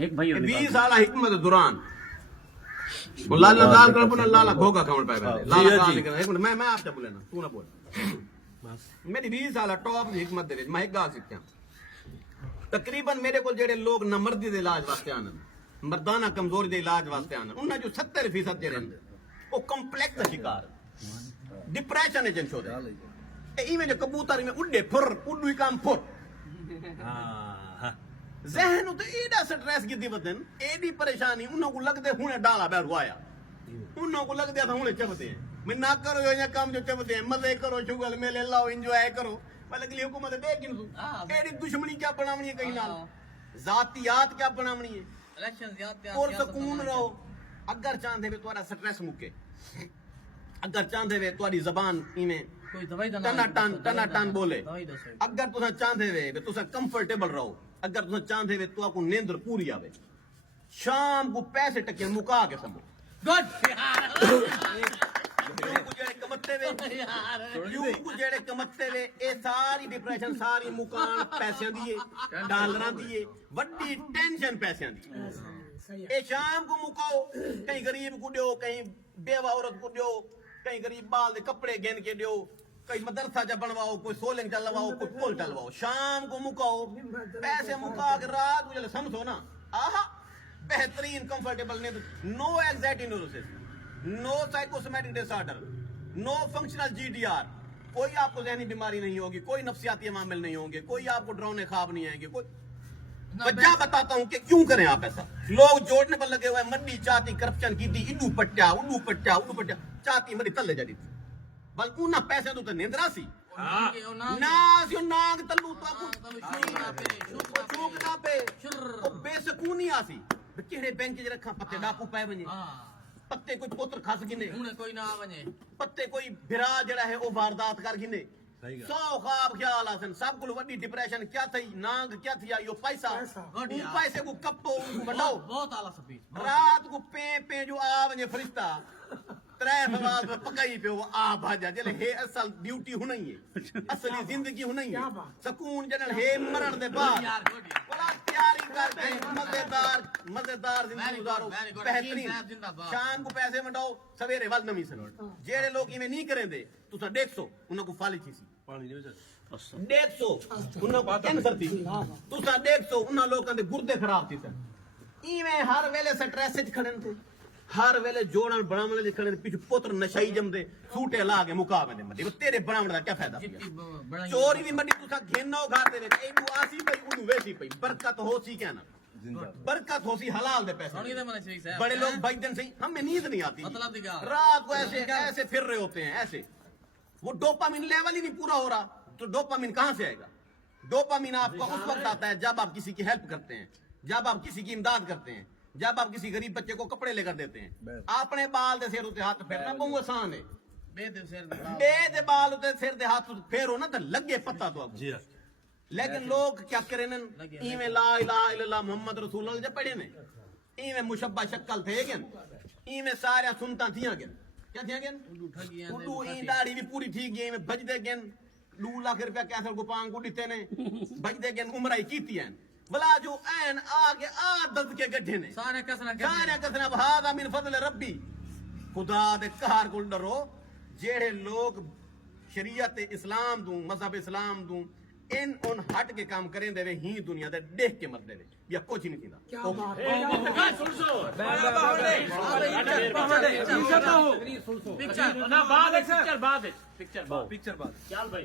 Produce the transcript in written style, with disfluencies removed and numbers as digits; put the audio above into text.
एक भाई 20 साल हिकमत दुरान लाल लाल कर पुन लाला भोगा खावन पाए लाला का निकल एक मिनट मैं आपसे बोले ना तू ना बोल मेरी 20 साल टॉप हिकमत दे मैं एक गाल सिक्ख्या तकरीबन मेरे को जेड़े लोग न मर्दी दे इलाज वास्ते आन मर्दाना कमजोरी दे इलाज वास्ते आन उन्हें जो 70% जेड़े वो कॉम्प्लेक्स का शिकार डिप्रेशन है जन शोदे ए इमे जो कबूतर में उड़े फुर उड़ू काम फुर जहन उते एडा स्ट्रेस की दिवतन एडी परेशानी उन्हों को लगदे हुने डाला बैठो आया उन्हों को लगदे था हुने चबते हैं मैं ना करो ये काम जो चबते हैं मजे करो शुगल मेले लाओ एंजॉय करो पर अगली हुकूमत बेकिन तू एडी दुश्मनी क्या बनावनी है कहीं नाल जातियात क्या बनावनी है इलेक्शन जातियात और सुकून रहो अगर चाहते वे तुम्हारा स्ट्रेस मुके अगर चाहते वे तुम्हारी जबान इमे कोई दवाई टना टन बोले अगर तुसा चाहते वे तुसा कंफर्टेबल रहो अगर तुसा चाहते वे तो आपको नींद पूरी आवे शाम को पैसे टके मुका के समो जेड़े कमत्ते वे ए सारी डिप्रेशन सारी मुकान पैसे दी डॉलर दी वड्डी टेंशन पैसे दी ए शाम को मुकाओ कहीं गरीब को दो कहीं बेवा औरत को दो कहीं गरीब बाल दे कपड़े गिन के दो कहीं मदरसा जा बनवाओ कोई सोलिंग चलवाओ कोई पुल चलवाओ शाम को मुकाओ पैसे मुका के रात को जले समझो ना आहा बेहतरीन comfortable no anxiety neurosis no psychosomatic disorder no functional GDR कोई आपको जहनी बीमारी नहीं होगी कोई नफ्सियाती मामले नहीं होंगे कोई आपको डरावने ख्वाब नहीं आएंगे कोई वजह बताता हूँ कि क्यों करें आप ऐसा लोग जोड़ने पर लगे हुए मड्डी चाहती करप्शन की थी इडू पट्टा चाहती मरी तले जाती थी बल्कि उन्हें पैसे तो निंद्रा सी नाग तल्लू तो पे बेसकूनी आसी केड़े बैंक च रखा पत्ते डाकू पाए वने पत्ते कोई पुत्र खस गिने कोई ना वने पत्ते कोई बिरा जड़ा है वो वारदात कर गिने 100 ख्वाब ख्याल आसन सब को वड्डी डिप्रेशन क्या थी नाग क्या थी यो पैसा पैसे को कपो बढ़ाओ बहुत आला सभी रात को पे जो आ वने फरिश्ता त्रै सवाल पे पकाई पे वो आ भाजा जले हे असल ड्यूटी हुन ही है असली जिंदगी हुन ही है सुकून जनन हे मरण दे बाद बड़ा तैयारी करके मजेदार जिंदगी गुजारो बेहतरीन शाम को पैसे मंडाओ सवेरे वाल नमी सनो जेड़े लोग इवें नहीं करेंदे तुसा 150 उनको को फाली थी पानी 150 उनको कैंसर थी तुसा 150 उन लोगों दे गुर्दे खराब थी सर इवें हर वेले स्ट्रेस च खड़े थे हर वेले जोड़न बनावने दे खड़े पीछे पुत्र नशाई जमदे सूटे ला के मुकावे दे मड्डी तेरे बनावण दा क्या फायदा चोरी दी मड्डी तुसा घेनो घर दे विच एडू आसी पई उडू वेसी पई बरकत होसी क्या ना बरकत होसी हलाल दे पैसे बड़े लोग बजदन सही हमें नींद नहीं आती रात को ऐसे फिर रहे होते हैं ऐसे वो डोपामिन लेवल ही नहीं पूरा हो रहा तो डोपामिन कहां से आएगा डोपामिन आपको उस वक्त आता है जब आप किसी की हेल्प करते हैं जब आप किसी की इमदाद करते हैं जब आप किसी गरीब बच्चे को कपड़े लेकर देते हैं अपने बाल दे सिर उते हाथ फेरना बहुत आसान है बे दे बाल उते सिर दे हाथ फेरो ना तो लगे पता तो आपको लेकिन लोग क्या करें इवें ला इलाहा इल्लल्लाह मोहम्मद रसूलुल्लाह जब पढ़े ने इवें मुशब्बा शक्ल थे गन इवें सारे सुनता थियां गन क्या थियां गन उडू ई दाढ़ी भी पूरी थी गई इवें बजदे गन 2 लाख रुपया कैसर को पांग को दिते ने बजदे गन उमराई कीती है भला जो ऐन आगे आदत के गड्ढे ने सारे कसना भागा मिन फजल रब्बी खुदा दे कहर को डरो जेड़े लोग शरीयत इस्लाम दूं मजहब इस्लाम दूं इन उन हट के काम करें देवे ही दुनिया दे देख के मर देवे या कुछ नहीं थीदा क्या बात है पिक्चर बाद चल भाई